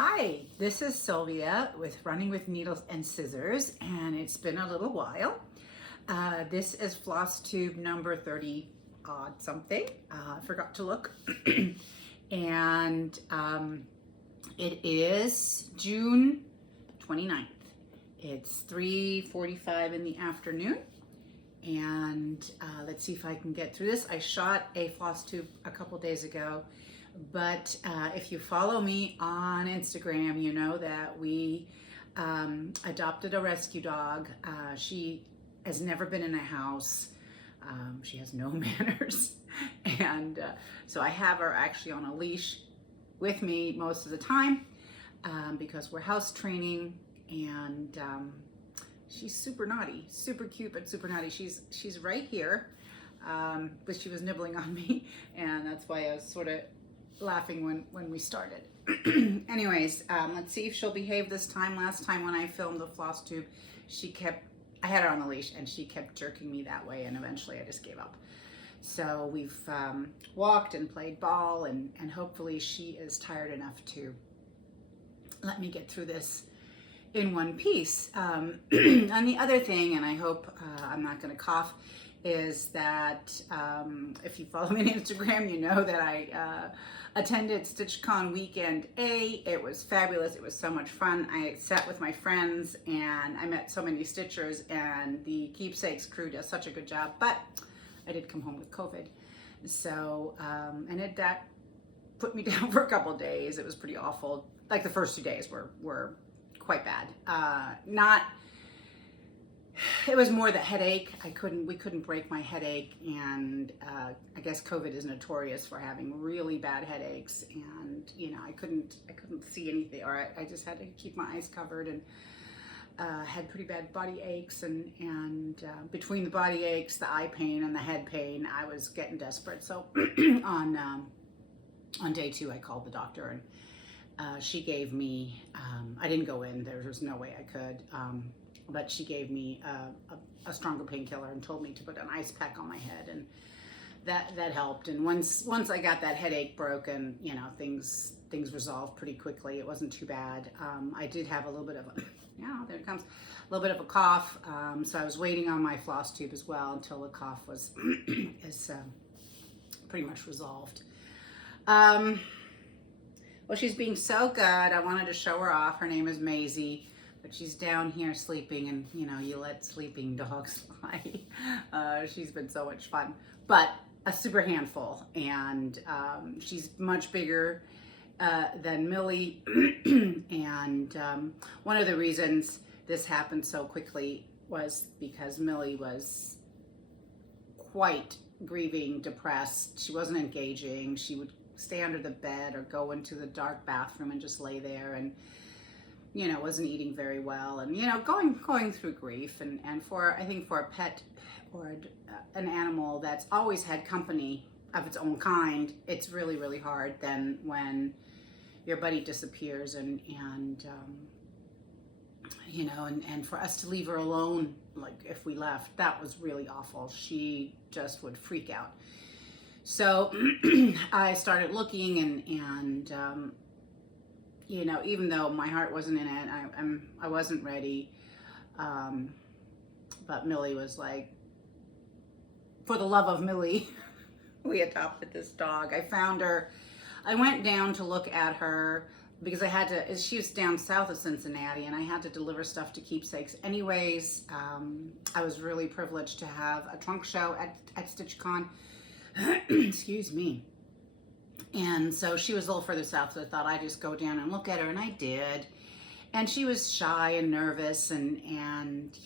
Hi, this is Sylvia with Running with Needles and Scissors, and it's been a little while. This is Flosstube number 30 odd something. I forgot to look. And it is June 29th. It's 3:45 in the afternoon. And let's see if I can get through this. I shot a Flosstube a couple days ago. But if you follow me on Instagram, you know that we adopted a rescue dog. She has never been in a house. She has no manners. And so I have her actually on a leash with me most of the time because we're house training. And she's super naughty, super cute, but super naughty. She's right here, but she was nibbling on me. And that's why I was sort of laughing when we started. Anyways, let's see if she'll behave this time. Last time when I filmed the Flosstube, I had her on the leash and she kept jerking me that way, and eventually I just gave up. So we've walked and played ball, and hopefully she is tired enough to let me get through this in one piece. And the other thing, and I hope I'm not going to cough, is that if you follow me on Instagram, you know that I attended StitchCon Weekend A. It was fabulous. It was so much fun. I sat with my friends and I met so many stitchers, and the Keepsakes crew does such a good job, but I did come home with COVID. So, and that put me down for a couple of days. It was pretty awful. Like the first 2 days were quite bad. It was more the headache. We couldn't break my headache, and I guess COVID is notorious for having really bad headaches, and I couldn't see anything, or I just had to keep my eyes covered, and had pretty bad body aches, and between the body aches, the eye pain, and the head pain, I was getting desperate. So on day 2, I called the doctor, and she gave me, I didn't go in, there was no way I could, but she gave me a stronger painkiller and told me to put an ice pack on my head, and that helped. And once I got that headache broken, things resolved pretty quickly. It wasn't too bad. I did have a little bit of a, there it comes, a little bit of a cough. So I was waiting on my Flosstube as well until the cough was is pretty much resolved. Well, she's being so good. I wanted to show her off. Her name is Maisie. But she's down here sleeping, and you let sleeping dogs lie. She's been so much fun, but a super handful, and she's much bigger than Millie. And one of the reasons this happened so quickly was because Millie was quite grieving, depressed. She wasn't engaging. She would stay under the bed or go into the dark bathroom and just lay there, and wasn't eating very well, and going through grief, and I think for a pet or an animal that's always had company of its own kind, it's really, really hard then when your buddy disappears, and for us to leave her alone, like if we left, that was really awful. She just would freak out. So I started looking, and even though my heart wasn't in it, I wasn't ready. But Millie was like, for the love of Millie, we adopted this dog. I found her. I went down to look at her because I had to, she was down south of Cincinnati, and I had to deliver stuff to Keepsakes anyways. I was really privileged to have a trunk show at StitchCon. Excuse me. And so she was a little further south, so I thought I'd just go down and look at her, and I did. And she was shy and nervous, and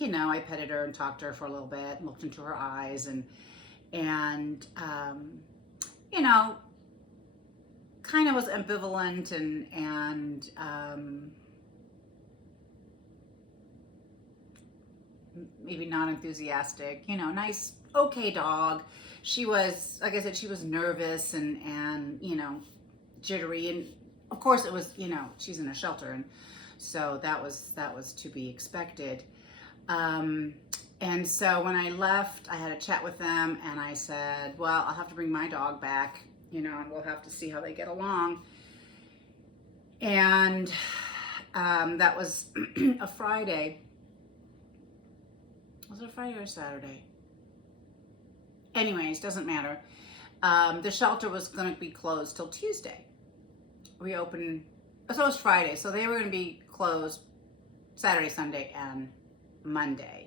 I petted her and talked to her for a little bit and looked into her eyes, and kind of was ambivalent and maybe not enthusiastic, nice, okay dog. She was, like I said, she was nervous and jittery, and of course it was, she's in a shelter, and so that was to be expected. And so when I left, I had a chat with them, and I said, well, I'll have to bring my dog back, and we'll have to see how they get along. And that was a Friday. Was it a Friday or a Saturday? Anyways, doesn't matter. The shelter was going to be closed till Tuesday. We opened, so it was Friday. So they were going to be closed Saturday, Sunday, and Monday.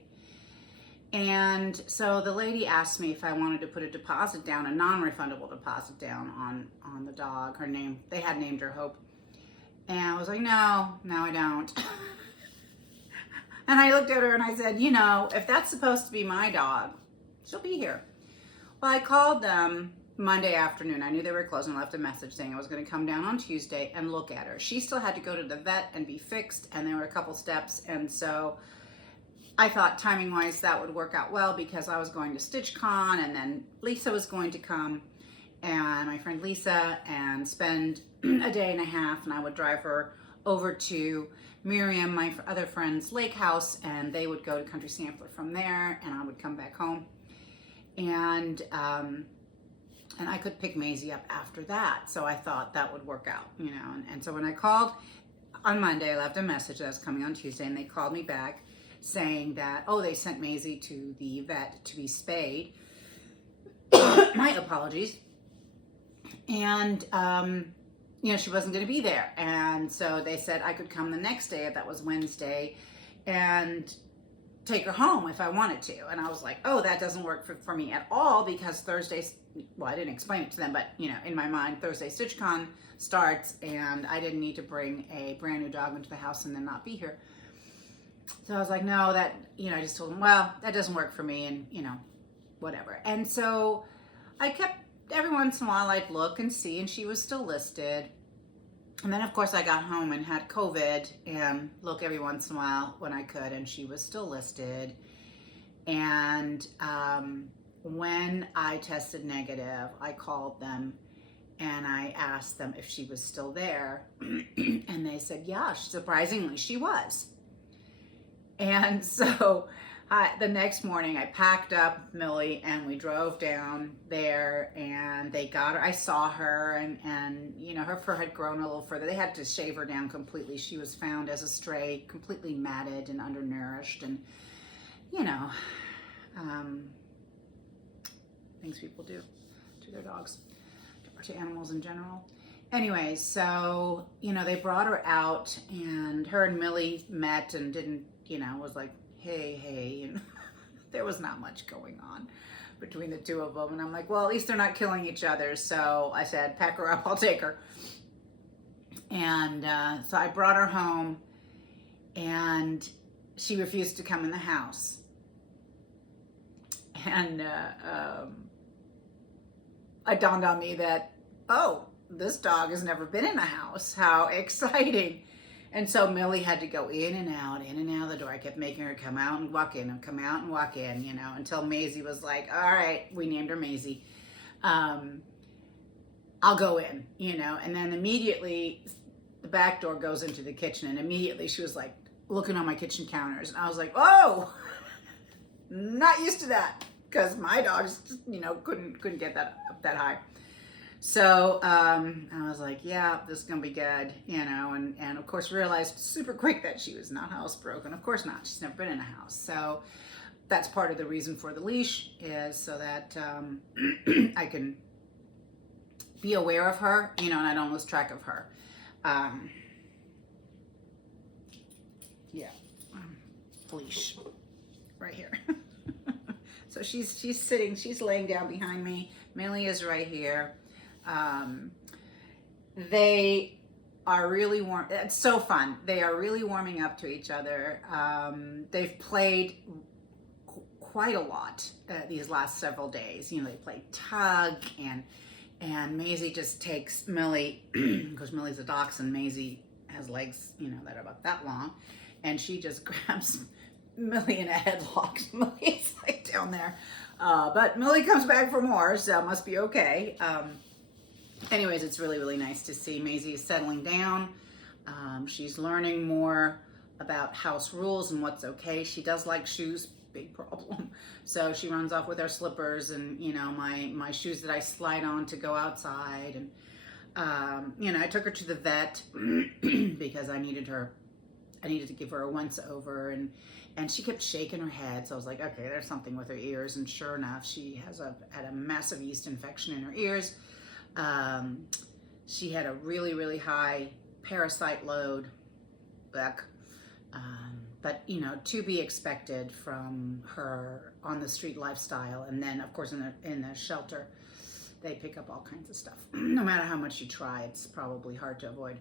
And so the lady asked me if I wanted to put a deposit down, a non-refundable deposit down on the dog. Her name, they had named her Hope. And I was like, no, I don't. And I looked at her and I said, you know, if that's supposed to be my dog, she'll be here. Well, I called them Monday afternoon. I knew they were closed and left a message saying I was going to come down on Tuesday and look at her. She still had to go to the vet and be fixed, and there were a couple steps. And so I thought timing-wise that would work out well because I was going to StitchCon, and then Lisa was going to come, and my friend Lisa, and spend a day and a half, and I would drive her over to Miriam, my other friend's lake house, and they would go to Country Sampler from there, and I would come back home. And I could pick Maisie up after that. So I thought that would work out, you know. And so when I called on Monday, I left a message that I was coming on Tuesday, and they called me back saying that, oh, they sent Maisie to the vet to be spayed. My apologies. And, you know, she wasn't going to be there. And so they said I could come the next day, that was Wednesday, and take her home if I wanted to. And I was like, oh, that doesn't work for me at all, because Thursdays, well, I didn't explain it to them, but, you know, in my mind, Thursday StitchCon starts, and I didn't need to bring a brand new dog into the house and then not be here. So I was like, no, that, you know, I just told them, well, that doesn't work for me, and, you know, whatever. And so I kept, every once in a while, I'd look and see, and she was still listed. And then, of course, I got home and had COVID, and look every once in a while when I could, and she was still listed. And when I tested negative, I called them and I asked them if she was still there. And they said, yeah, surprisingly, she was. And so the next morning I packed up Millie and we drove down there, and they got her. I saw her, and you know, her fur had grown a little further. They had to shave her down completely. She was found as a stray, completely matted and undernourished, and you know, things people do to their dogs or to animals in general. Anyway, so, you know, they brought her out, and her and Millie met and didn't, you know, was like, hey, and there was not much going on between the two of them. And I'm like, well, at least they're not killing each other. So I said, pack her up, I'll take her. And so I brought her home, and she refused to come in the house. And it dawned on me that, oh, this dog has never been in a house. How exciting. And so Millie had to go in and out of the door. I kept making her come out and walk in and come out and walk in, you know, until Maisie was like, all right, we named her Maisie. I'll go in, you know. And then immediately the back door goes into the kitchen, and immediately she was like looking on my kitchen counters. And I was like, oh, not used to that, because my dogs, you know, couldn't get that up that high. So I was like, yeah, this is gonna be good, you know, and of course realized super quick that she was not housebroken. Of course not, she's never been in a house. So that's part of the reason for the leash, is so that I can be aware of her, you know, and I don't lose track of her. Yeah, leash right here. So she's sitting, she's laying down behind me. Millie is right here. They are really warm. It's so fun. They are really warming up to each other. They've played quite a lot these last several days. You know, they played tug, and Maisie just takes Millie, because Millie's a dachshund. Maisie has legs, you know, that are about that long, and she just grabs Millie in a headlock. Millie's like down there, but Millie comes back for more, so it must be okay. Anyways, it's really, really nice to see Maisie is settling down. She's learning more about house rules and what's okay. She does like shoes, big problem. So she runs off with her slippers and, you know, my shoes that I slide on to go outside. you know, I took her to the vet because I needed to give her a once over, and she kept shaking her head. So I was like, okay, there's something with her ears. And sure enough, she had a massive yeast infection in her ears. She had a really, really high parasite load. But you know, to be expected from her on the street lifestyle. And then of course in a shelter, they pick up all kinds of stuff. No matter how much you try, it's probably hard to avoid.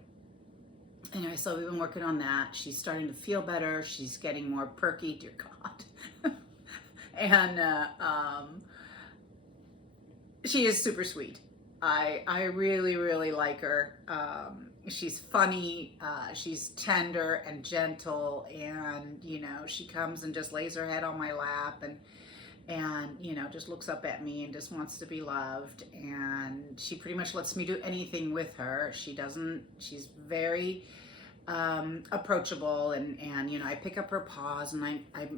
Anyway, so we've been working on that. She's starting to feel better. She's getting more perky, dear God. And she is super sweet. I really, really like her. She's funny, she's tender and gentle, and you know, she comes and just lays her head on my lap and you know, just looks up at me and just wants to be loved. And she pretty much lets me do anything with her. She's very approachable, and you know, I pick up her paws and I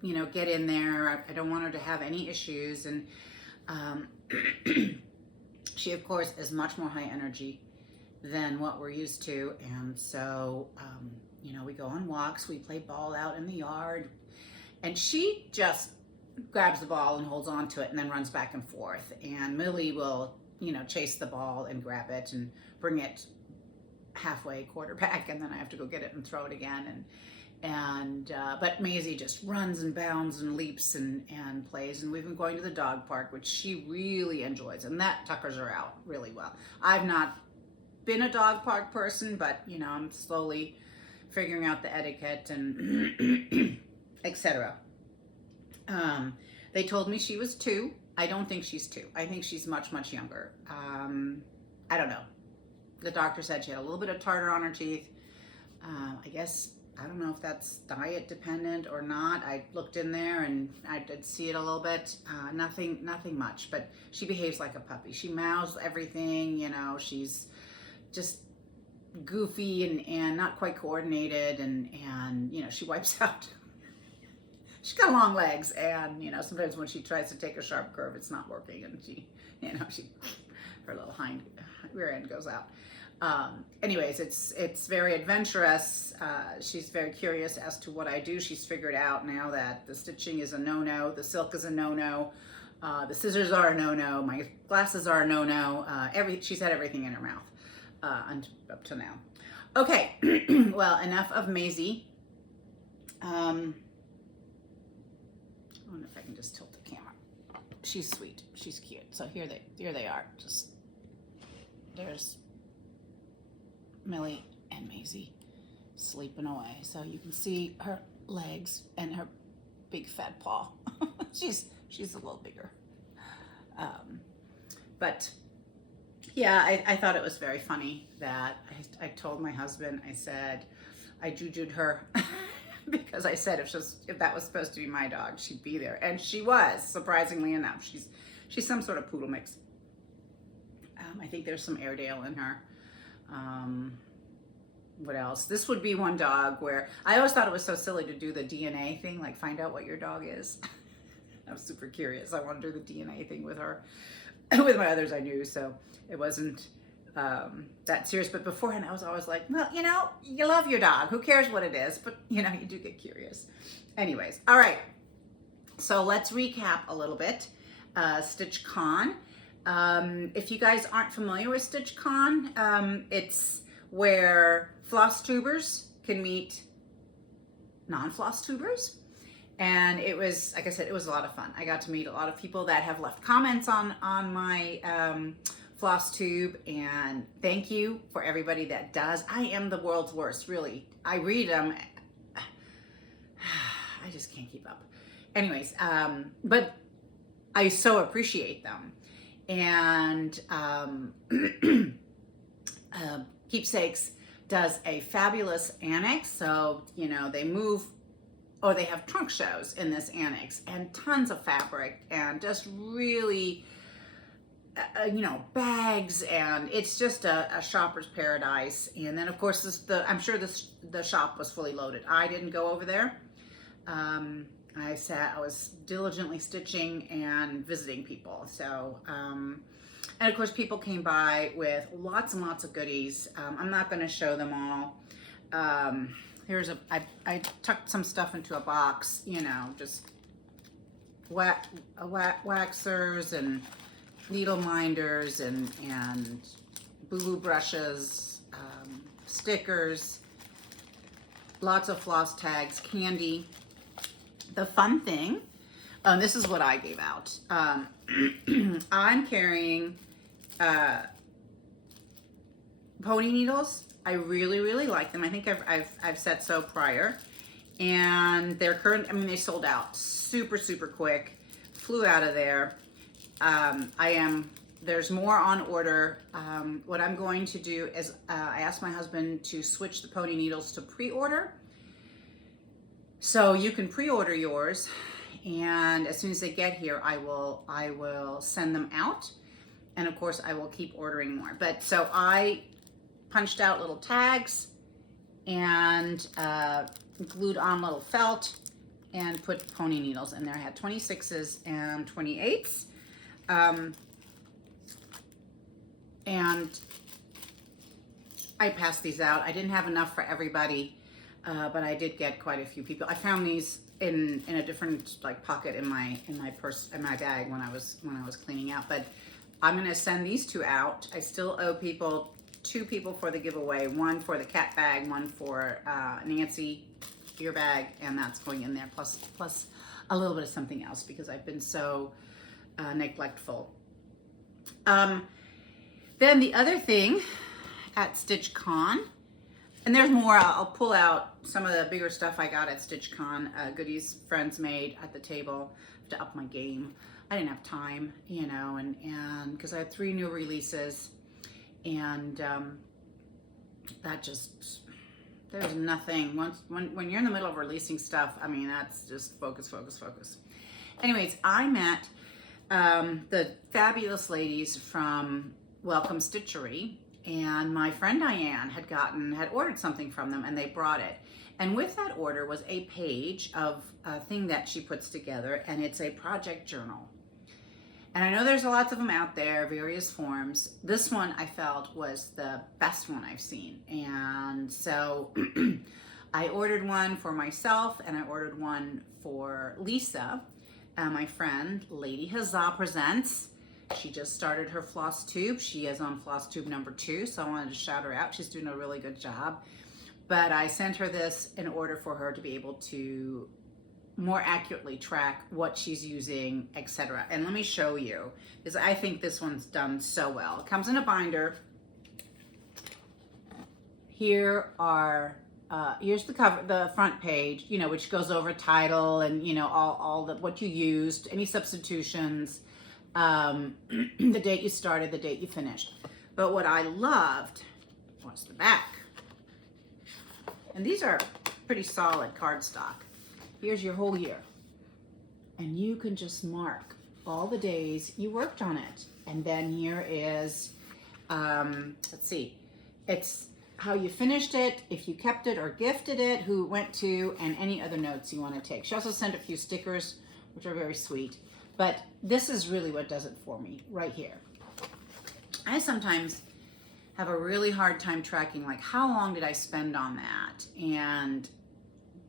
you know, get in there. I don't want her to have any issues. And she of course is much more high energy than what we're used to. And so, you know, we go on walks, we play ball out in the yard, and she just grabs the ball and holds on to it and then runs back and forth. And Millie will, you know, chase the ball and grab it and bring it halfway, quarter back, and then I have to go get it and throw it again. But Maisie just runs and bounds and leaps and plays. And we've been going to the dog park, which she really enjoys, and that tuckers her out really well. I've not been a dog park person, but you know, I'm slowly figuring out the etiquette and etc. They told me she was 2. I don't think she's 2. I think she's much, much younger. I don't know. The doctor said she had a little bit of tartar on her teeth. I guess, I don't know if that's diet dependent or not. I looked in there and I did see it a little bit. Nothing much, but she behaves like a puppy. She mouths everything, you know, she's just goofy and not quite coordinated, and you know, she wipes out. She's got long legs, and you know, sometimes when she tries to take a sharp curve, it's not working, and she, you know, her little rear end goes out. Anyways, it's very adventurous. She's very curious as to what I do. She's figured out now that the stitching is a no-no, the silk is a no-no, the scissors are a no-no, my glasses are a no-no. She's had everything in her mouth up to now. Okay, well, enough of Maisie. I wonder if I can just tilt the camera. She's sweet. She's cute. So here they are. There's Millie and Maisie sleeping away. So you can see her legs and her big fat paw. she's a little bigger. But yeah, I thought it was very funny that I told my husband, I said, I juju'd her because I said if that was supposed to be my dog, she'd be there. And she was, surprisingly enough. She's some sort of poodle mix. I think there's some Airedale in her. What else? This would be one dog where I always thought it was so silly to do the DNA thing, like find out what your dog is. I was super curious. I want to do the DNA thing with her. With my others I knew, so it wasn't that serious. But beforehand I was always like, well, you know, you love your dog. Who cares what it is? But you know, you do get curious. Anyways, all right. So let's recap a little bit. StitchCon. If you guys aren't familiar with StitchCon, it's where floss tubers can meet non-floss tubers. And it was, like I said, it was a lot of fun. I got to meet a lot of people that have left comments on my Flosstube, and thank you for everybody that does. I am the world's worst, really. I read them. I just can't keep up. Anyways, but I so appreciate them. And Keepsakes does a fabulous annex. So, you know, they have trunk shows in this annex and tons of fabric and just really, you know, bags, and it's just a shopper's paradise. And then of course I'm sure the shop was fully loaded. I didn't go over there. I was diligently stitching and visiting people. So, And of course, people came by with lots and lots of goodies. I'm not going to show them all. I tucked some stuff into a box, you know, just waxers and needle minders and boo-boo brushes, stickers, lots of floss tags, candy. The fun thing, this is what I gave out. I'm carrying pony needles. I really, really like them. I think I've said so prior. And they're current, I mean, they sold out super, super quick, flew out of there. There's more on order. What I'm going to do is I asked my husband to switch the pony needles to pre-order. So you can pre-order yours, and as soon as they get here, I will send them out. And of course, I will keep ordering more. But so I punched out little tags and glued on little felt and put pony needles in there. I had 26s and 28s. And I passed these out. I didn't have enough for everybody, but I did get quite a few people. I found these in a different like pocket in my purse, in my bag when I was cleaning out. But I'm gonna send these two out. I still owe two people for the giveaway, one for the cat bag, one for Nancy ear bag, and that's going in there, plus a little bit of something else because I've been so neglectful. Then the other thing at StitchCon, and there's more, I'll pull out some of the bigger stuff I got at StitchCon, goodies friends made at the table. I have to up my game. I didn't have time, you know, and because I had 3 new releases, and that just, there's nothing, when you're in the middle of releasing stuff, I mean, that's just focus, focus, focus. Anyways, I met the fabulous ladies from Welcome Stitchery, and my friend Diane had ordered something from them, and they brought it. And with that order was a page of a thing that she puts together, and it's a project journal. And I know there's lots of them out there, various forms. This one I felt was the best one I've seen. And so I ordered one for myself, and I ordered one for Lisa, my friend, Lady Huzzah Presents. She just started her Flosstube. She is on Flosstube number 2, so I wanted to shout her out. She's doing a really good job. But I sent her this in order for her to be able to more accurately track what she's using, etc. And let me show you, because I think this one's done so well. It comes in a binder. Here are here's the cover, the front page, you know, which goes over title and, you know, all the what you used, any substitutions, the date you started, the date you finished. But what I loved was the back. And these are pretty solid cardstock. Here's your whole year. And you can just mark all the days you worked on it. And then here is, let's see, it's how you finished it, if you kept it or gifted it, who it went to, and any other notes you want to take. She also sent a few stickers, which are very sweet. But this is really what does it for me right here. I sometimes have a really hard time tracking, like, how long did I spend on that? And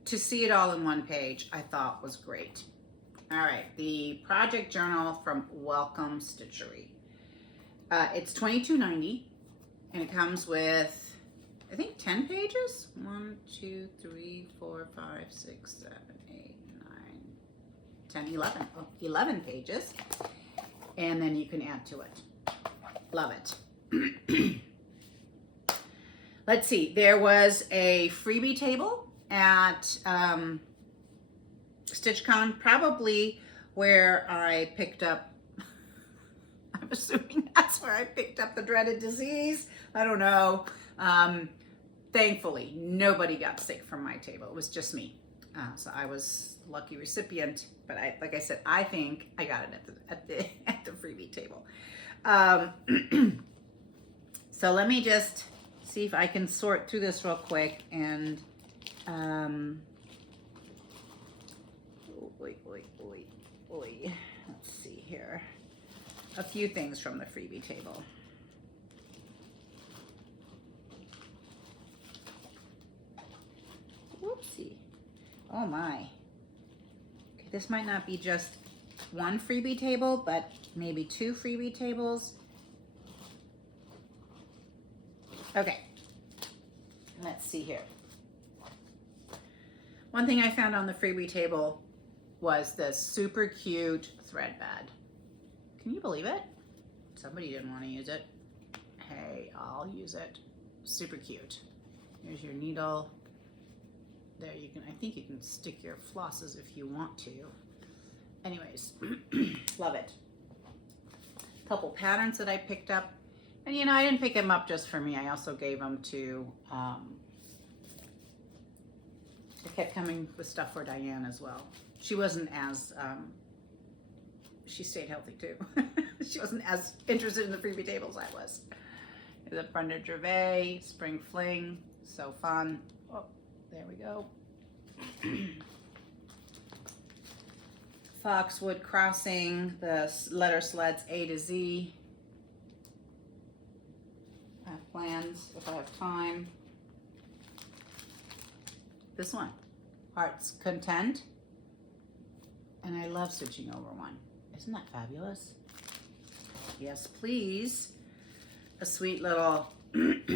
to see it all in one page, I thought was great. All right, the project journal from Welcome Stitchery. It's $22.90, and it comes with, I think, 10 pages. 1, 2, 3, 4, 5, 6, 7, 8, 9, 10, 11. Oh, 11 pages. And then you can add to it. Love it. Let's see, there was a freebie table at StitchCon, probably where I picked up, I'm assuming that's where I picked up the dreaded disease. I don't know. Thankfully, nobody got sick from my table. It was just me. So I was a lucky recipient, but like I said, I think I got it at the freebie table. So let me just see if I can sort through this real quick and let's see here. a few things from the freebie table. Whoopsie. Oh my. Okay, this might not be just one freebie table, but maybe two freebie tables. Okay, let's see here. One thing I found on the freebie table was this super cute thread bed. Can you believe it? Somebody didn't want to use it. Hey, I'll use it. Super cute. Here's your needle. There you can, I think you can stick your flosses if you want to. Anyways, love it. A couple patterns that I picked up. And you know, I didn't pick them up just for me. I also gave them to, I kept coming with stuff for Diane as well. She wasn't as, she stayed healthy too. She wasn't as interested in the freebie tables I was. The Brenda Gervais, Spring Fling, so fun. Oh, there we go. Foxwood Crossing, the letter sleds A to Z. I have plans if I have time. This one, Heart's Content. And I love stitching over one. Isn't that fabulous? Yes, please. A sweet little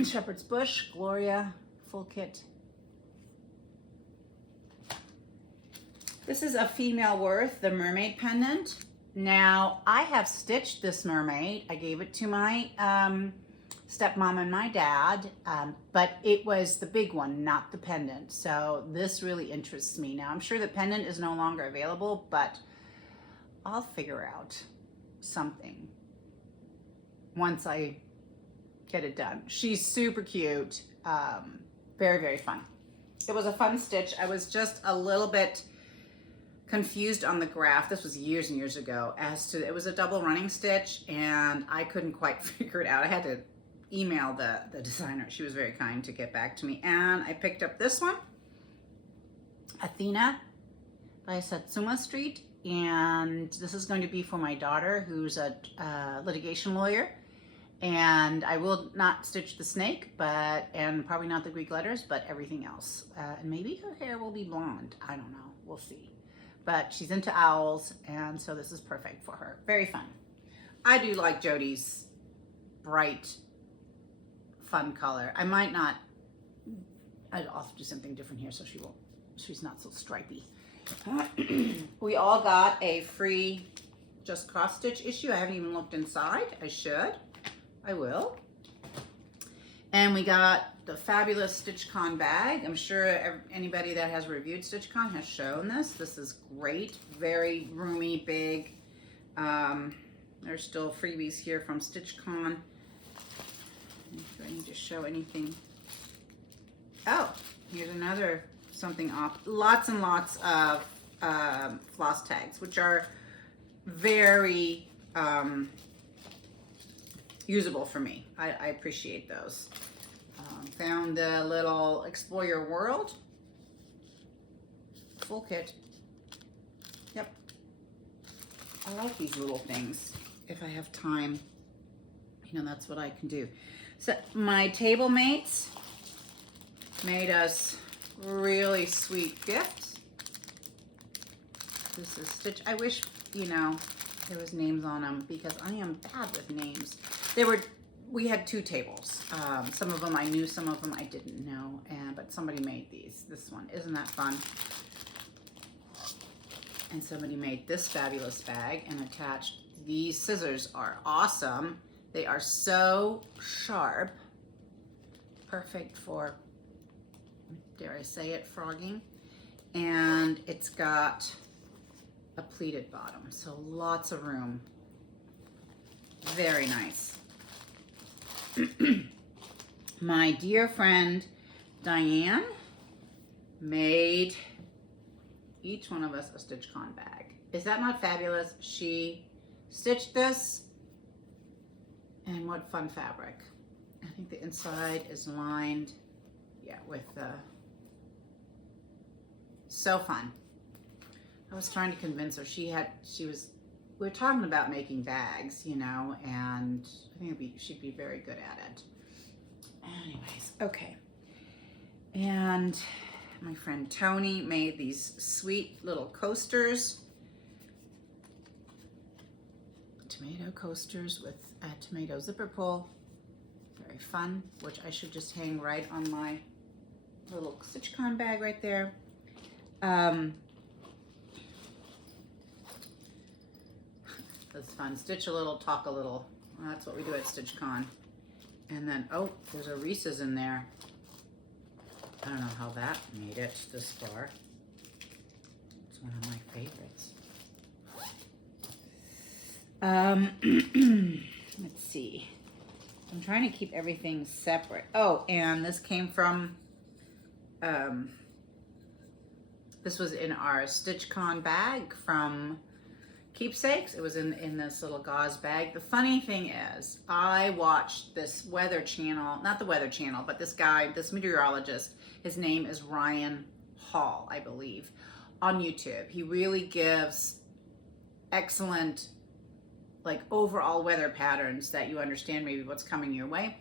Shepherd's Bush, Gloria, full kit. This is a Female Worth, the mermaid pendant. Now, I have stitched this mermaid. I gave it to my stepmom and my dad, but it was the big one, not the pendant. So this really interests me. Now, I'm sure the pendant is no longer available, but I'll figure out something once I get it done. She's super cute, very, very fun. It was a fun stitch. I was just a little bit confused on the graph. This was years and years ago as to, it was a double running stitch and I couldn't quite figure it out. I had to email the designer. She was very kind to get back to me. And I picked up this one, Athena by Satsuma Street. And this is going to be for my daughter who's a litigation lawyer. And I will not stitch the snake, and probably not the Greek letters, but everything else. And maybe her hair will be blonde. I don't know, we'll see. But she's into owls, and so this is perfect for her. Very fun. I do like Jody's bright, fun color. I might not, I'd also do something different here so she's not so stripy. We all got a free Just Cross Stitch issue. I haven't even looked inside. I should. I will. And we got the fabulous StitchCon bag. I'm sure anybody that has reviewed StitchCon has shown this. This is great. Very roomy, big. There's still freebies here from StitchCon. Do I need to show anything? Oh, here's another something off. Lots and lots of floss tags, which are very usable for me. I appreciate those. Found the little Explore Your World full kit. Yep. I like these little things. If I have time, you know, that's what I can do. So my table mates made us really sweet gifts. This is Stitch. I wish, you know, there was names on them because I am bad with names. We had two tables. Some of them I knew, some of them I didn't know, but somebody made these. This one, isn't that fun? And somebody made this fabulous bag and attached. These scissors are awesome. They are so sharp. Perfect for, dare I say it, frogging. And it's got a pleated bottom, so lots of room. Very nice. My dear friend Diane made each one of us a StitchCon bag. Is that not fabulous? She stitched this, and what fun fabric. I think the inside is lined, yeah, with so fun. I was trying to convince her. She was we're talking about making bags, you know, and I think she'd be very good at it. Anyways, okay. And my friend Tony made these sweet little coasters. Tomato coasters with a tomato zipper pull. Very fun, which I should just hang right on my little StitchCon bag right there. That's fun. Stitch a little, talk a little. Well, that's what we do at StitchCon. And then, oh, there's a Reese's in there. I don't know how that made it this far. It's one of my favorites. Let's see. I'm trying to keep everything separate. Oh, and this came from, this was in our StitchCon bag from Keepsakes. It was in this little gauze bag. The funny thing is, I watched this weather channel, not the weather channel, but this guy, this meteorologist, his name is Ryan Hall, I believe, on YouTube. He really gives excellent, like, overall weather patterns that you understand maybe what's coming your way.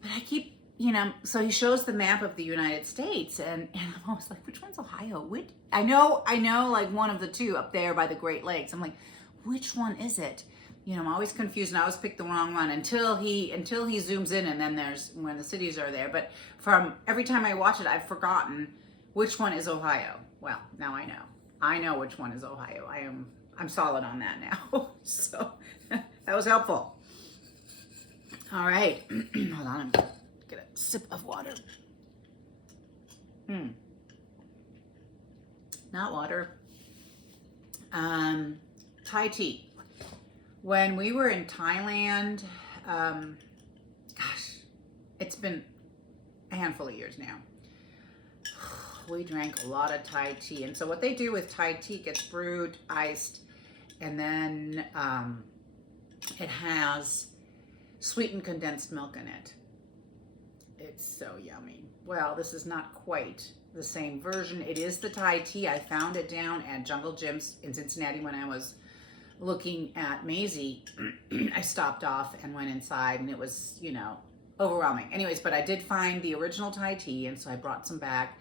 But I keep, you know, so he shows the map of the United States, and I'm always like, which one's Ohio? I know, like one of the two up there by the Great Lakes. I'm like, which one is it? You know, I'm always confused, and I always pick the wrong one until he zooms in, and then there's when the cities are there. But from every time I watch it, I've forgotten which one is Ohio. Well, now I know. I know which one is Ohio. I'm solid on that now. So that was helpful. All right. Hold on, I'm gonna get a sip of water. Not water. Thai tea. When we were in Thailand, gosh, it's been a handful of years now. We drank a lot of Thai tea. And so what they do with Thai tea, gets brewed, iced, and then it has sweetened condensed milk in it. It's so yummy. Well, this is not quite the same version. It is the Thai tea. I found it down at Jungle Gyms in Cincinnati when I was looking at Maisie. I stopped off and went inside, and it was, you know, overwhelming. Anyways, but I did find the original Thai tea, and so I brought some back.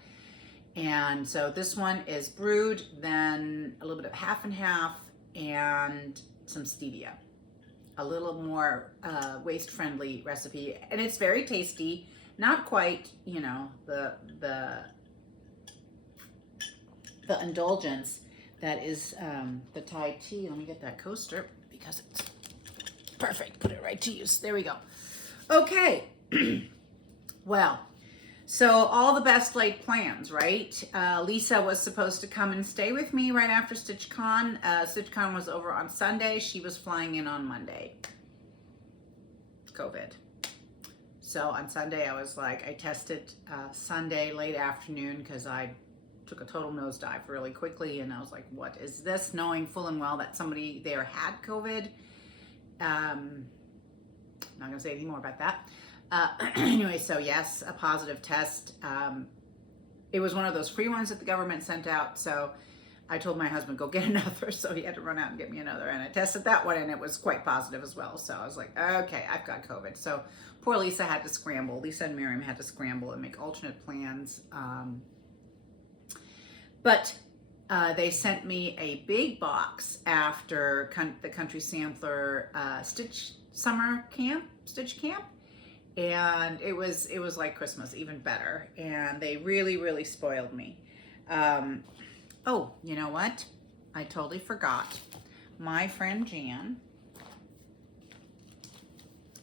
And so this one is brewed, then a little bit of half and half, and some stevia. A little more waste-friendly recipe, and it's very tasty. Not quite, you know, the indulgence that is the Thai tea. Let me get that coaster because it's perfect. Put it right to use. There we go. Okay. Well, so all the best laid plans, right? Lisa was supposed to come and stay with me right after StitchCon. StitchCon was over on Sunday. She was flying in on Monday. COVID. So on Sunday, I was like, I tested Sunday late afternoon because I took a total nosedive really quickly, and I was like, what is this? Knowing full and well that somebody there had COVID. I'm not gonna say anything more about that. Anyway, so yes, a positive test. It was one of those free ones that the government sent out, so I told my husband, go get another, so he had to run out and get me another, and I tested that one, and it was quite positive as well. So I was like, okay, I've got COVID. So poor Lisa had to scramble. Lisa and Miriam had to scramble and make alternate plans. But they sent me a big box after the Country Sampler Stitch Camp, and it was like Christmas, even better. And they really, really spoiled me. Oh, you know what? I totally forgot. My friend Jan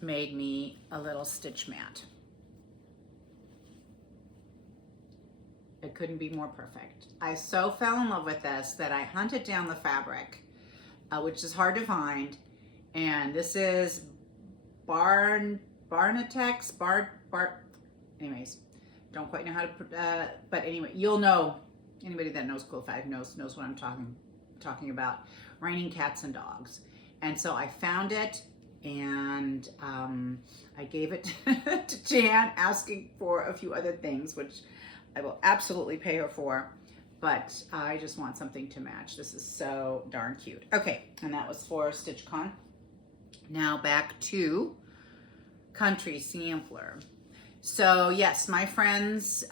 made me a little stitch mat. It couldn't be more perfect. I so fell in love with this that I hunted down the fabric, which is hard to find. And this is Barnatex, anyways, don't quite know how to, but anyway, you'll know, anybody that knows Cool Five knows what I'm talking about. Raining Cats and Dogs. And so I found it, and I gave it to Jan, asking for a few other things, which I will absolutely pay her for. but I just want something to match. This is so darn cute. Okay, and that was for StitchCon. Now back to Country Sampler. So yes, my friends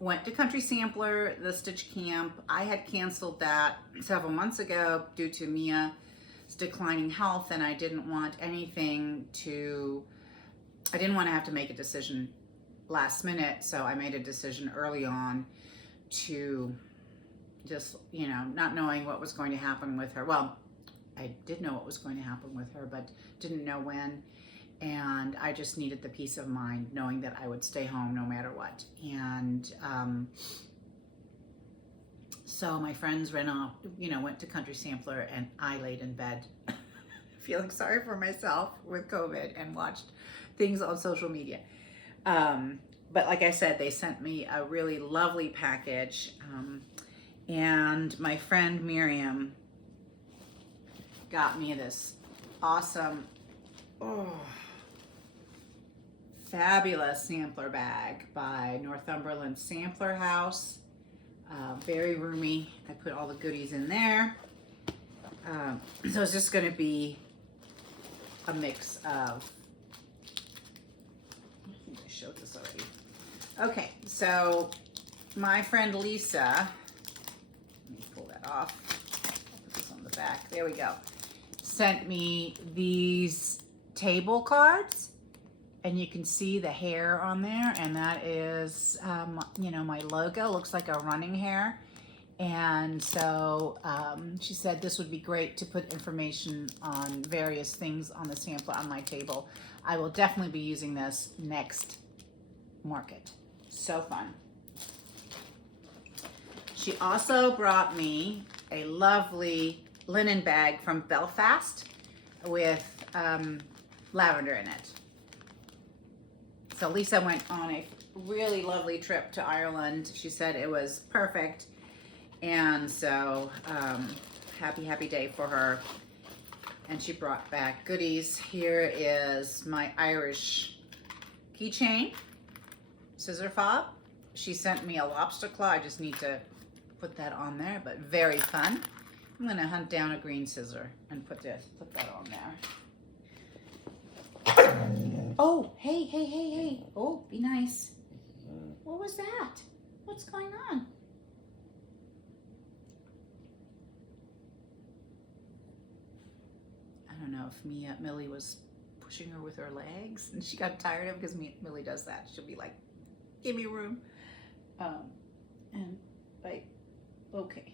went to Country Sampler, the Stitch Camp. I had canceled that several months ago due to Mia's declining health, and I didn't want anything to, I didn't want to have to make a decision last minute, so I made a decision early on to just, you know, not knowing what was going to happen with her. Well, I did know what was going to happen with her, but didn't know when. And I just needed the peace of mind knowing that I would stay home no matter what. And so my friends ran off, you know, went to Country Sampler, and I laid in bed feeling sorry for myself with COVID and watched things on social media. But like I said, they sent me a really lovely package. And my friend Miriam got me this awesome, fabulous sampler bag by Northumberland Sampler House. Very roomy. I put all the goodies in there. So it's just going to be a mix of, I think I showed this already. Okay, so my friend Lisa, let me pull that off, put this on the back, there we go, sent me these table cards, and you can see the hair on there, and that is, you know, my logo. Looks like a running hair. And so she said this would be great to put information on various things on the sampler on my table. I will definitely be using this next market. So fun. She also brought me a lovely linen bag from Belfast with lavender in it. So Lisa went on a really lovely trip to Ireland. She said it was perfect. And so happy day for her. And she brought back goodies. Here is my Irish keychain, scissor fob. She sent me a lobster claw. I just need to put that on there, but very fun. I'm gonna hunt down a green scissor and put that on there. Oh, hey. Oh, be nice. What was that? What's going on? I don't know if Millie was pushing her with her legs and she got tired of it, because Millie does that. She'll be like, give me room. And like, okay.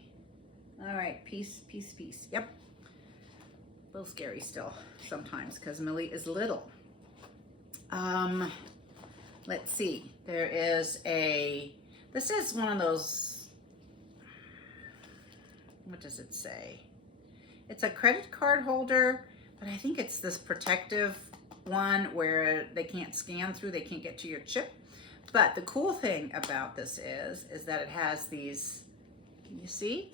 All right, peace. Yep. A little scary still sometimes because Millie is little. Let's see. There is this is one of those, what does it say? It's a credit card holder, but I think it's this protective one where they can't scan through, they can't get to your chip. But the cool thing about this is that it has these, can you see?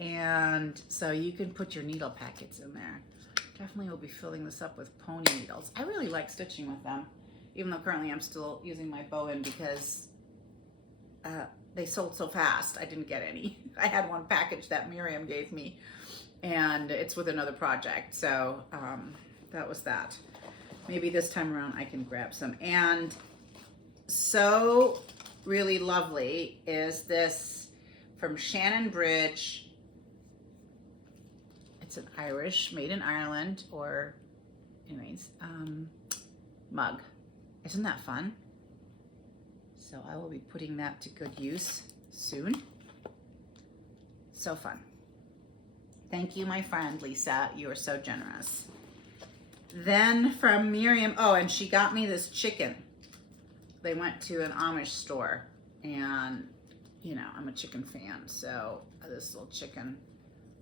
And so you can put your needle packets in there. Definitely will be filling this up with pony needles. I really like stitching with them, even though currently I'm still using my bow-in because they sold so fast. I didn't get any. I had one package that Miriam gave me, and it's with another project. So that was that. Maybe this time around I can grab some. And so really lovely is this from Shannon Bridge. It's an Irish, made in Ireland, or anyways, mug. Isn't that fun? So I will be putting that to good use soon. So fun. Thank you, my friend Lisa. You are so generous. Then from Miriam, oh, and she got me this chicken. They went to an Amish store, and you know, I'm a chicken fan, so this little chicken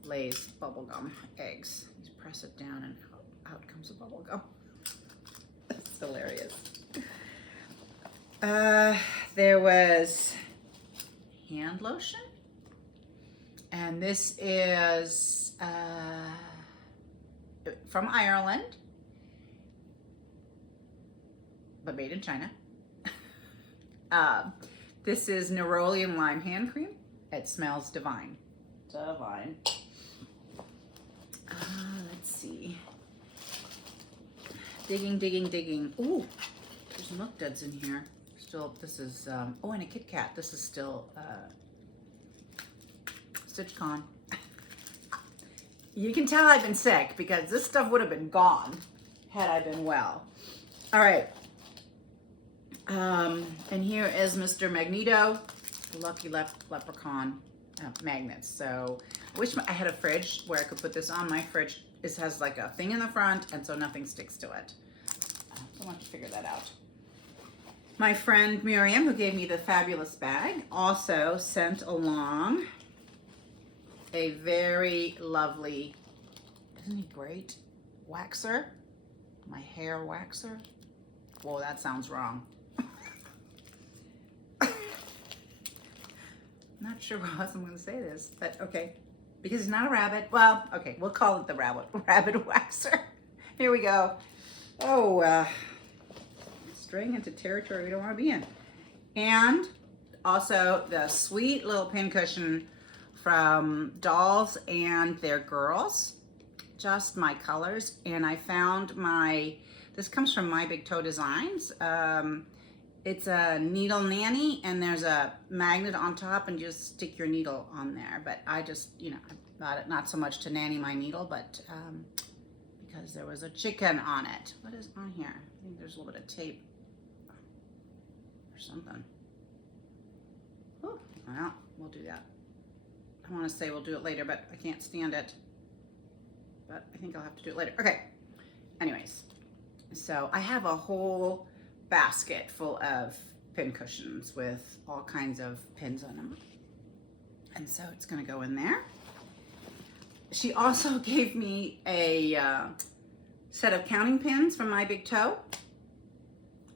lays bubblegum eggs. You press it down and out comes the bubblegum. That's hilarious. There was hand lotion, and this is from Ireland, but made in China. This is Neroli and Lime hand cream. It smells divine. Divine. Let's see. Digging, digging, digging. Ooh, there's milk duds in here. Still, this is, oh, and a Kit Kat. This is still StitchCon. You can tell I've been sick because this stuff would have been gone had I been well. All right. And here is Mr. Magneto, Lucky Leprechaun magnets. So I wish I had a fridge where I could put this on. My fridge has like a thing in the front, and so nothing sticks to it. So I'll have to figure that out. My friend Miriam, who gave me the fabulous bag, also sent along a very lovely, isn't he great? Waxer, my hair waxer. Whoa, that sounds wrong. Not sure how else I'm going to say this, but okay. Because he's not a rabbit. Well, okay, we'll call it the rabbit waxer. Here we go. Oh, straying into territory we don't want to be in. And also the sweet little pincushion from Dolls and Their Girls. Just my colors. And I found this comes from My Big Toe Designs. It's a needle nanny, and there's a magnet on top, and just stick your needle on there. But I just, I thought it not so much to nanny my needle, but because there was a chicken on it. What is on here? I think there's a little bit of tape or something. Oh, well, we'll do that. I want to say we'll do it later, but I can't stand it. But I think I'll have to do it later. Okay. Anyways, so I have a whole basket full of pin cushions with all kinds of pins on them. And so it's going to go in there. She also gave me a set of counting pins from My Big Toe.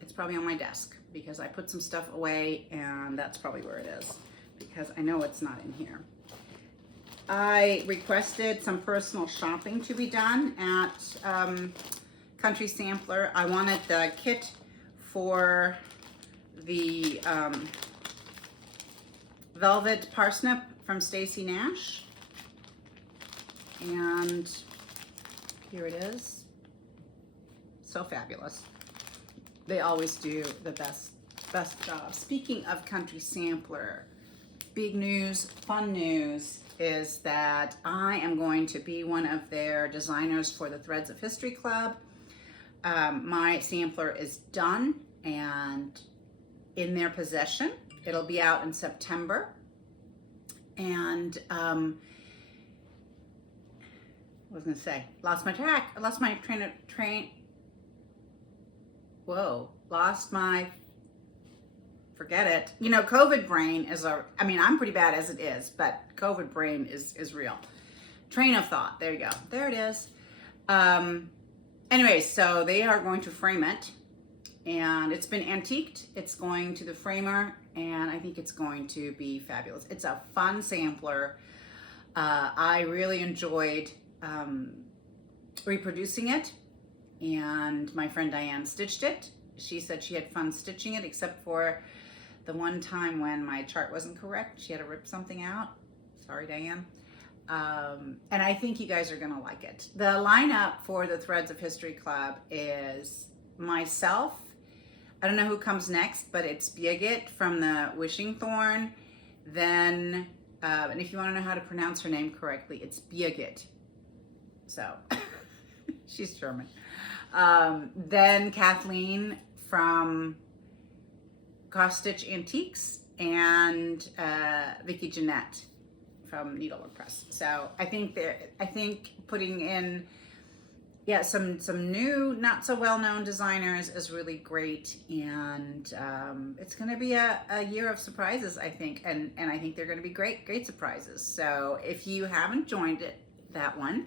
It's probably on my desk because I put some stuff away, and that's probably where it is because I know it's not in here. I requested some personal shopping to be done at Country Sampler. I wanted the kit for the Velvet Parsnip from Stacy Nash. And here it is. So fabulous. They always do the best job. Speaking of Country Sampler, big news, fun news is that I am going to be one of their designers for the Threads of History Club. My sampler is done and in their possession. It'll be out in September. And I was gonna say, lost my track. I lost my forget it. COVID brain is I'm pretty bad as it is, but COVID brain is real. Train of thought, there you go. There it is. Anyway, so they are going to frame it, and it's been antiqued. It's going to the framer, and I think it's going to be fabulous. It's a fun sampler. I really enjoyed reproducing it, and my friend Diane stitched it. She said she had fun stitching it, except for the one time when my chart wasn't correct. She had to rip something out. Sorry, Diane. And I think you guys are gonna like it. The lineup for the Threads of History Club is myself. I don't know who comes next, but it's Birgit from the Wishing Thorn. Then, and if you wanna know how to pronounce her name correctly, it's Birgit. So, she's German. Then Kathleen from Cross Stitch Antiques, and Vicki Jeanette from Needlework Press. So I think putting in some new, not so well-known designers is really great, and it's going to be a year of surprises, I think, and I think they're going to be great surprises. So if you haven't joined that one,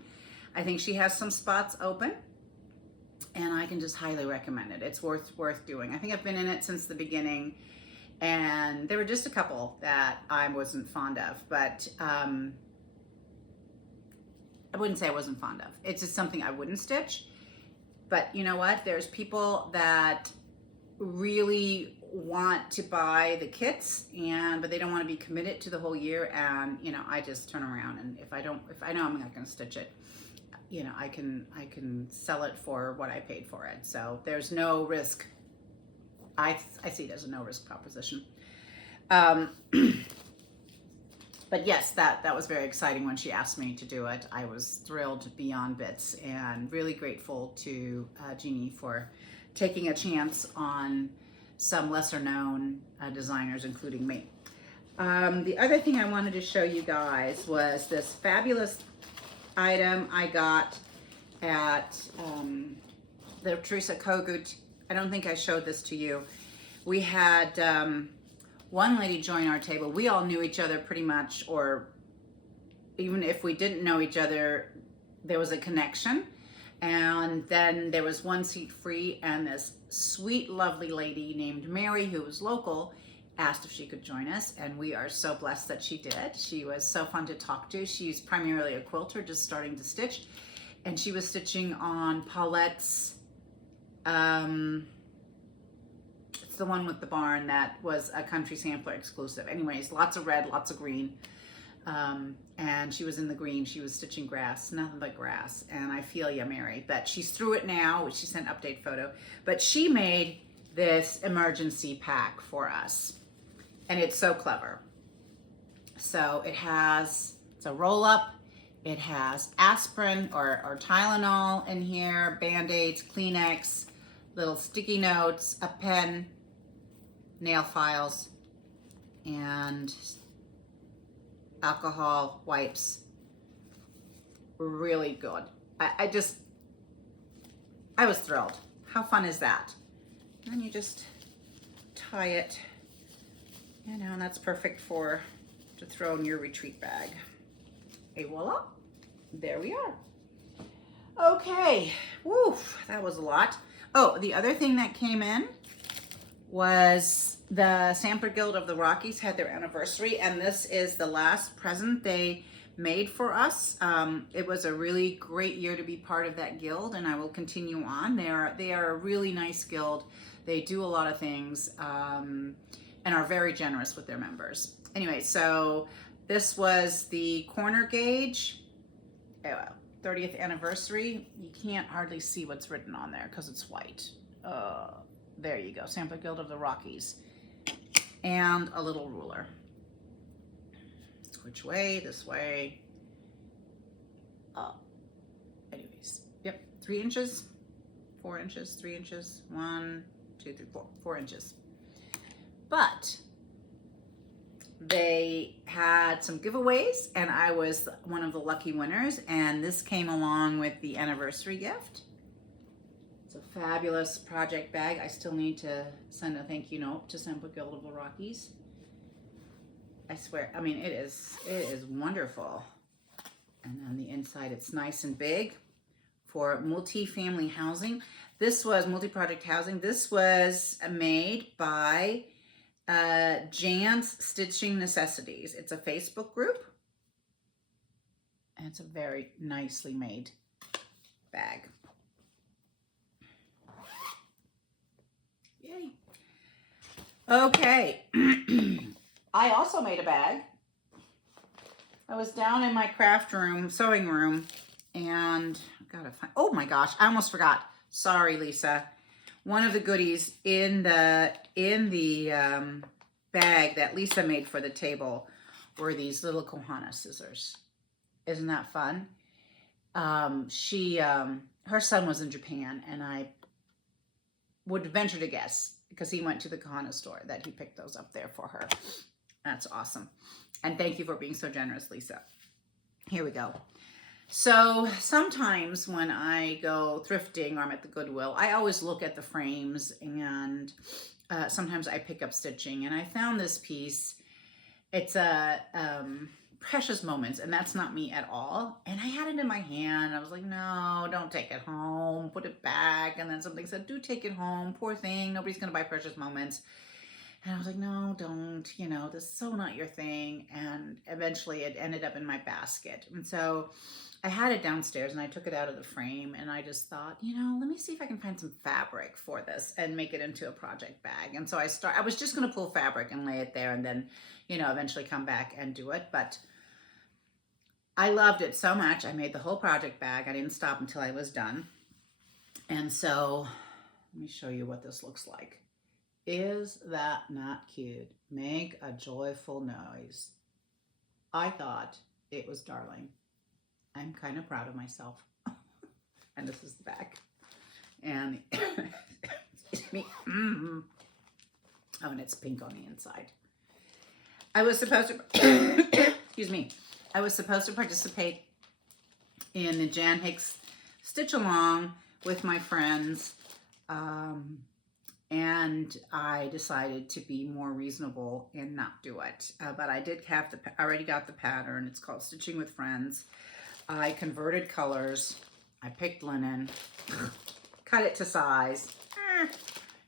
I think she has some spots open, and I can just highly recommend it. It's worth doing. I think I've been in it since the beginning, and there were just a couple that I wasn't fond of, but I wouldn't say I wasn't fond of. It's just something I wouldn't stitch. But you know what? There's people that really want to buy the kits but they don't want to be committed to the whole year, and you know, I just turn around, and if I know I'm not going to stitch it, you know, I can sell it for what I paid for it. So there's no risk. I see there's a no risk proposition. But yes, that was very exciting when she asked me to do it. I was thrilled beyond bits, and really grateful to Jeannie for taking a chance on some lesser known designers, including me. The other thing I wanted to show you guys was this fabulous item I got at the Teresa Kogut. I don't think I showed this to you. We had one lady join our table. We all knew each other pretty much, or even if we didn't know each other, there was a connection. And then there was one seat free, and this sweet, lovely lady named Mary, who was local, asked if she could join us, and we are so blessed that she did. She was so fun to talk to. She's primarily a quilter, just starting to stitch, and she was stitching on Paulette's, it's the one with the barn that was a Country Sampler exclusive. Anyways, lots of red, lots of green. And she was in the green. She was stitching grass, nothing but grass. And I feel ya, Mary. But she's through it now. She sent an update photo. But she made this emergency pack for us. And it's so clever. So it's a roll up. It has aspirin or Tylenol in here, Band-Aids, Kleenex, little sticky notes, a pen, nail files, and alcohol wipes. Really good. I was thrilled. How fun is that? And you just tie it, you know, and that's perfect to throw in your retreat bag. Et voila, there we are. Okay, woo, that was a lot. Oh, the other thing that came in was the Sampler Guild of the Rockies had their anniversary, and this is the last present they made for us. It was a really great year to be part of that guild, and I will continue on. They are a really nice guild. They do a lot of things and are very generous with their members. Anyway, so this was the corner gauge, 30th anniversary. You can't hardly see what's written on there because it's white. There you go, Sampler Guild of the Rockies. And a little ruler. Which way? This way. Anyways, yep, 3 inches, 4 inches, 3 inches, 1, 2, 3, 4, 4 inches. But they had some giveaways, and I was one of the lucky winners, and this came along with the anniversary gift. It's a fabulous project bag. I still need to send a thank you note to Sampler Guild of the Rockies. I swear, I mean, it is wonderful. And on the inside, it's nice and big for multi-family housing. This was multi-project housing. This was made by Jan's Stitching Necessities. It's a Facebook group. And it's a very nicely made bag. Yay. Okay. I also made a bag. I was down in my craft room, sewing room, and I gotta find, oh my gosh, I almost forgot. Sorry, Lisa. One of the goodies in the bag that Lisa made for the table were these little Kohana scissors. Isn't that fun? Her son was in Japan, and I would venture to guess, because he went to the Kohana store, that he picked those up there for her. That's awesome. And thank you for being so generous, Lisa. Here we go. So sometimes when I go thrifting or I'm at the Goodwill, I always look at the frames, and sometimes I pick up stitching. And I found this piece. It's a Precious Moments, and that's not me at all. And I had it in my hand. I was like, no, don't take it home. Put it back. And then something said, do take it home. Poor thing. Nobody's going to buy Precious Moments. And I was like, no, don't, you know, this is so not your thing. And eventually it ended up in my basket. And so I had it downstairs and I took it out of the frame and I just thought, you know, let me see if I can find some fabric for this and make it into a project bag. And so I was just going to pull fabric and lay it there and then, you know, eventually come back and do it. But I loved it so much. I made the whole project bag. I didn't stop until I was done. And so let me show you what this looks like. Is that not cute? Make a joyful noise. I thought it was darling. I'm kind of proud of myself. And this is the back. And excuse me. Oh, and it's pink on the inside. I was supposed to excuse me. I was supposed to participate in the Jan Hicks Stitch Along with my friends. And I decided to be more reasonable and not do it. But I did have already got the pattern. It's called Stitching with Friends. I converted colors. I picked linen, cut it to size.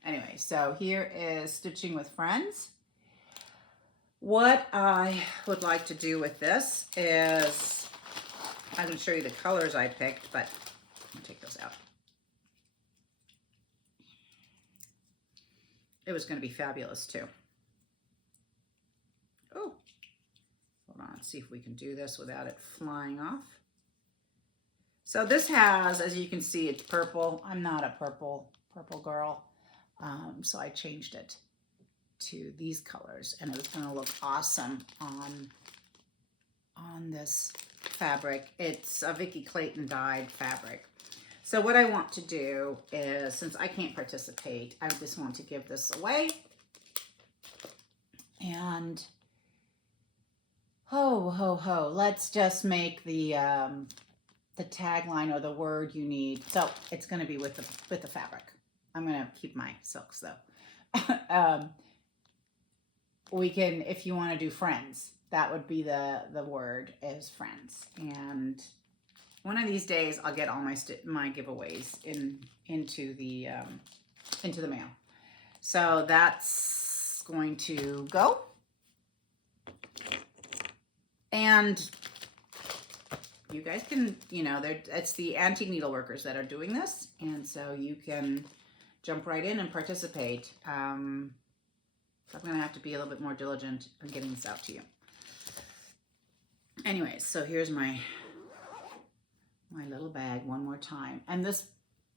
Anyway, so here is Stitching with Friends. What I would like to do with this is, I'm going to show you the colors I picked, but I'm going to take those out. It was going to be fabulous too. Oh, hold on, let's see if we can do this without it flying off. So this has, as you can see, it's purple. I'm not a purple girl, so I changed it to these colors, and it was going to look awesome on this fabric. It's a Vicky Clayton dyed fabric. So what I want to do is, since I can't participate, I just want to give this away. And ho, ho, ho, let's just make the tagline or the word you need. So it's going to be with the fabric. I'm going to keep my silks though. We can, if you want to do friends, that would be the word is friends. And one of these days, I'll get all my giveaways into the mail. So that's going to go. And you guys can, you know, it's the antique needleworkers that are doing this, and so you can jump right in and participate. So I'm going to have to be a little bit more diligent in getting this out to you. Anyways, so here's my little bag one more time. And this,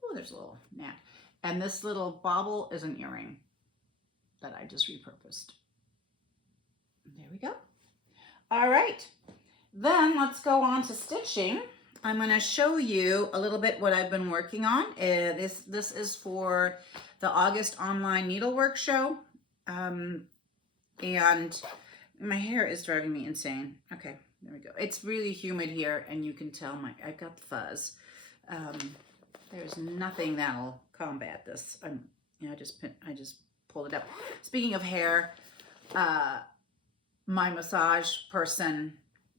oh, there's a little gnat. And this little bauble is an earring that I just repurposed. There we go. All right. Then let's go on to stitching. I'm going to show you a little bit what I've been working on. This is for the August online needlework show. And my hair is driving me insane. Okay. There we go. It's really humid here, and you can tell I've got the fuzz. There's nothing that'll combat this. You know, I just pulled it up. Speaking of hair, my massage person,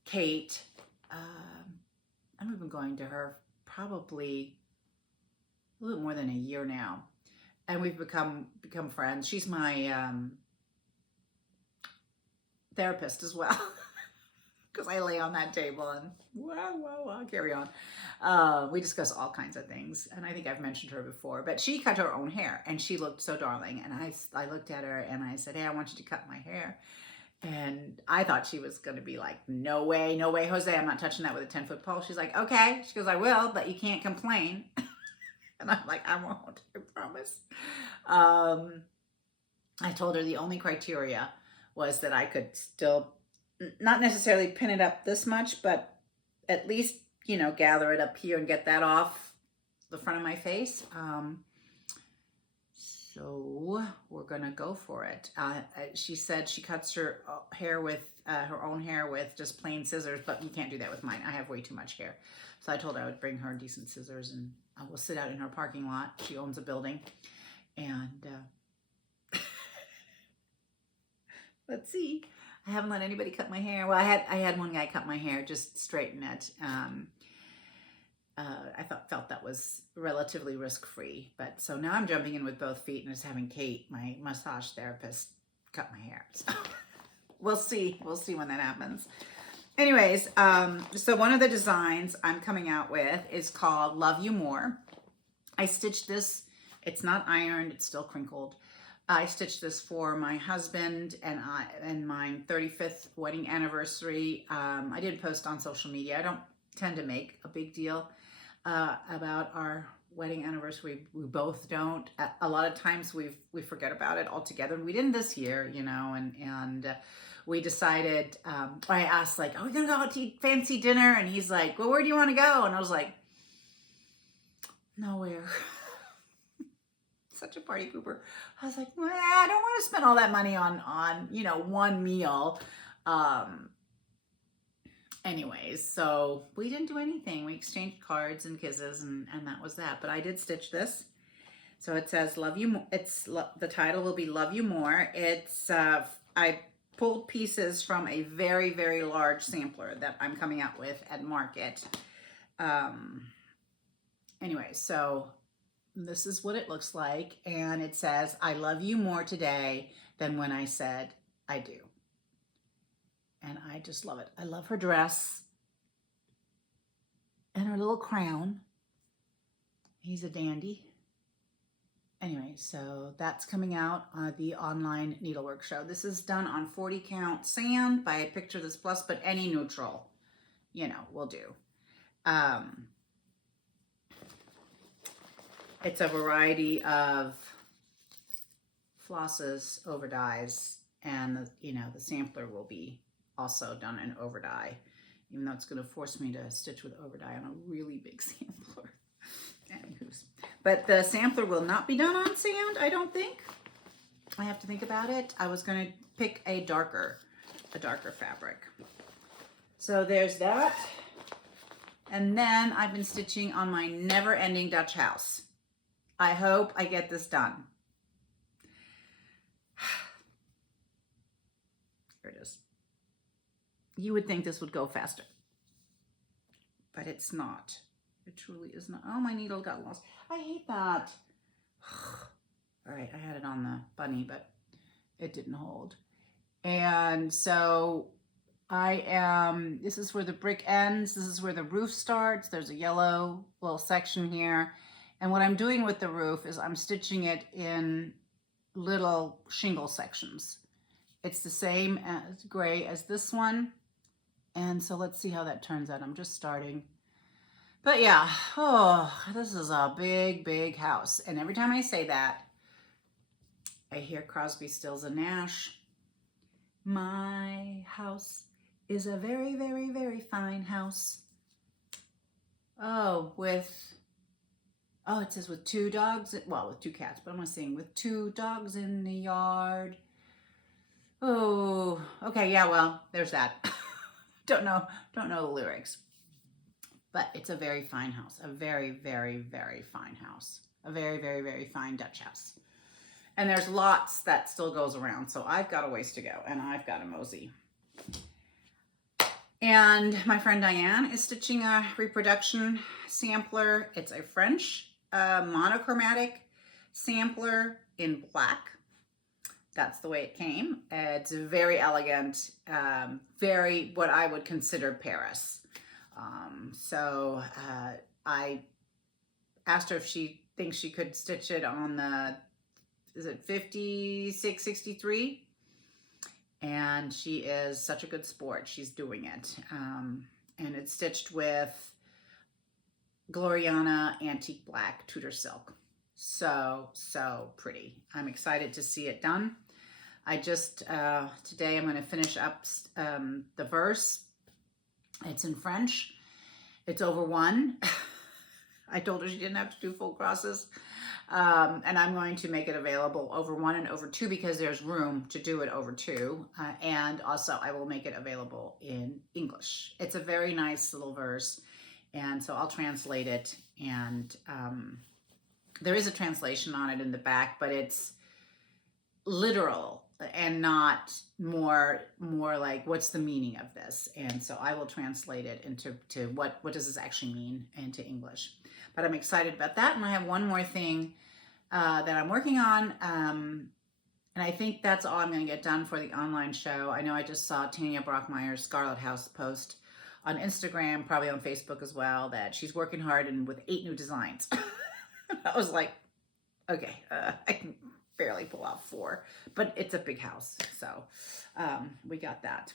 Kate, I've been going to her probably a little more than a year now, and we've become friends. She's my therapist as well. Because I lay on that table and wow, carry on. We discuss all kinds of things, and I think I've mentioned her before, but she cut her own hair and she looked so darling, and I looked at her and I said, hey, I want you to cut my hair. And I thought she was going to be like, no way, Jose, I'm not touching that with a 10-foot pole. She's like, okay. She goes, I will, but you can't complain. And I'm like, I won't, I promise. I told her the only criteria was that I could still not necessarily pin it up this much, but at least, you know, gather it up here and get that off the front of my face. So we're gonna go for it. She said she cuts her hair with her own hair with just plain scissors, but you can't do that with mine. I have way too much hair. So I told her I would bring her decent scissors, and I will sit out in her parking lot. She owns a building, and let's see. I haven't let anybody cut my hair. Well, I had one guy cut my hair, just straighten it. I felt that was relatively risk-free. But so now I'm jumping in with both feet and just having Kate, my massage therapist, cut my hair. So we'll see when that happens. Anyways, so one of the designs I'm coming out with is called Love You More. I stitched this. It's not ironed, it's still crinkled. I stitched this for my husband and my 35th wedding anniversary. I did post on social media. I don't tend to make a big deal about our wedding anniversary. We both don't. A lot of times we forget about it altogether. We didn't this year, you know, and we decided, I asked like, are we gonna go out to eat fancy dinner? And he's like, well, where do you want to go? And I was like, nowhere. Such a party pooper. I was like, well, I don't want to spend all that money on you know, one meal. Anyways, so we didn't do anything. We exchanged cards and kisses, and that was that. But I did stitch this. So it says Love You More. The title will be Love You More. It's I pulled pieces from a very, very large sampler that I'm coming out with at Market. Anyway, so this is what it looks like, and it says, I love you more today than when I said I do. And I just love it. I love her dress and her little crown. He's a dandy. Anyway, so that's coming out on the online needlework show. This is done on 40 count sand by Picture This Plus, but any neutral, you know, will do. It's a variety of flosses, over dyes, and you know, the sampler will be also done in over dye, even though it's going to force me to stitch with over dye on a really big sampler. Anywho's. But the sampler will not be done on sand, I don't think. I have to think about it. I was going to pick a darker fabric. So there's that. And then I've been stitching on my never-ending Dutch house. I hope I get this done. Here it is. You would think this would go faster, but it's not. It truly is not. Oh, my needle got lost. I hate that. All right, I had it on the bunny, but it didn't hold. And so this is where the brick ends. This is where the roof starts. There's a yellow little section here. And what I'm doing with the roof is I'm stitching it in little shingle sections. It's the same as gray as this one. And so let's see how that turns out. I'm just starting. But yeah, oh, this is a big, big house. And every time I say that, I hear Crosby, Stills, and Nash. My house is a very, very, very fine house. Oh, it says with 2 dogs, well, with 2 cats, but I'm not saying with 2 dogs in the yard. Oh, okay, yeah, well, there's that. Don't know the lyrics. But it's a very fine house, a very, very, very fine house. A very, very, very fine Dutch house. And there's lots that still goes around, so I've got a ways to go, and I've got a Mosey. And my friend Diane is stitching a reproduction sampler. It's a French monochromatic sampler in black. That's the way it came. It's very elegant, very what I would consider Paris. So I asked her if she thinks she could stitch it on the, is it 5663? And she is such a good sport. She's doing it. And it's stitched with Gloriana Antique Black Tudor Silk. So, so pretty. I'm excited to see it done. I just, today I'm going to finish up the verse. It's in French. It's over 1. I told her she didn't have to do full crosses. And I'm going to make it available over 1 and over 2 because there's room to do it over 2. And also I will make it available in English. It's a very nice little verse. And so I'll translate it. And there is a translation on it in the back, but it's literal and not more like, what's the meaning of this? And so I will translate it into what does this actually mean into English. But I'm excited about that. And I have one more thing that I'm working on. And I think that's all I'm going to get done for the online show. I know I just saw Tanya Brockmeyer's Scarlet House post on Instagram, probably on Facebook as well, that she's working hard and with 8 new designs. I was like, okay, I can barely pull out 4, but it's a big house. So we got that.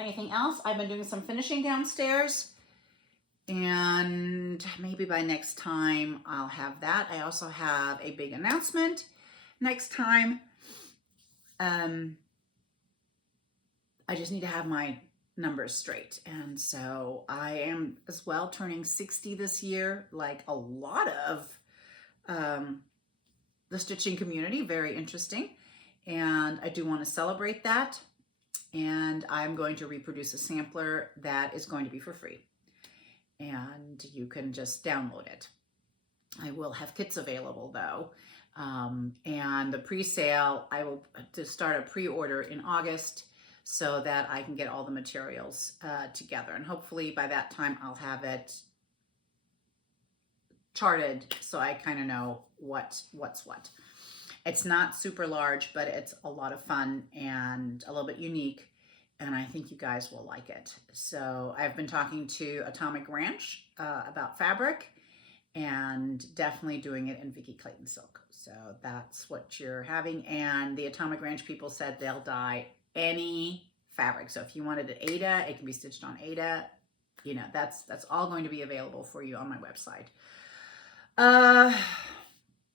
Anything else? I've been doing some finishing downstairs, and maybe by next time I'll have that. I also have a big announcement next time. I just need to have my numbers straight. And so I am as well turning 60 this year, like a lot of the stitching community, very interesting. And I do want to celebrate that. And I'm going to reproduce a sampler that is going to be for free. And you can just download it. I will have kits available though. And the pre-sale, I will start a pre-order in August so that I can get all the materials together. And hopefully by that time I'll have it charted so I kind of know what's what. It's not super large, but it's a lot of fun and a little bit unique, and I think you guys will like it. So I've been talking to Atomic Ranch about fabric, and definitely doing it in Vicki Clayton silk. So that's what you're having. And the Atomic Ranch people said they'll dye any fabric. So if you wanted an Aida, it can be stitched on Aida. You know, that's all going to be available for you on my website.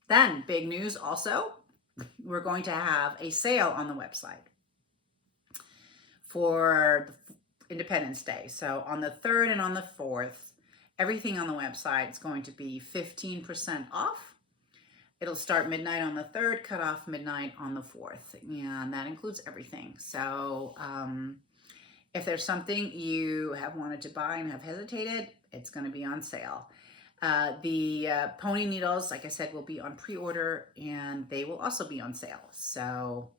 Then big news also, we're going to have a sale on the website for Independence Day. So on the 3rd and on the 4th, everything on the website is going to be 15% off. It'll start midnight on the 3rd, cut off midnight on the 4th, and that includes everything. So if there's something you have wanted to buy and have hesitated, it's going to be on sale. The pony needles, like I said, will be on pre-order, and they will also be on sale. So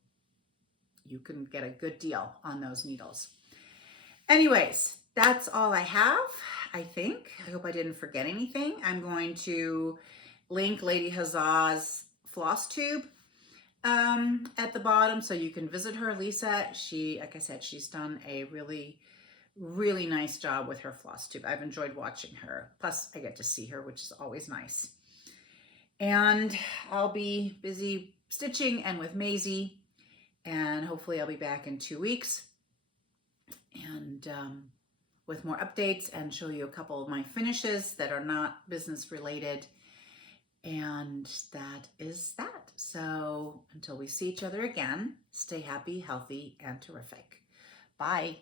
you can get a good deal on those needles. Anyways, that's all I have, I think. I hope I didn't forget anything. I'm going to link Lady Huzzah's Flosstube at the bottom so you can visit her. Lisa, like I said, she's done a really nice job with her Flosstube. I've enjoyed watching her. Plus, I get to see her, which is always nice. And I'll be busy stitching and with Maisie, and hopefully I'll be back in 2 weeks and with more updates and show you a couple of my finishes that are not business related. And that is that. So until we see each other again, stay happy, healthy, and terrific. Bye.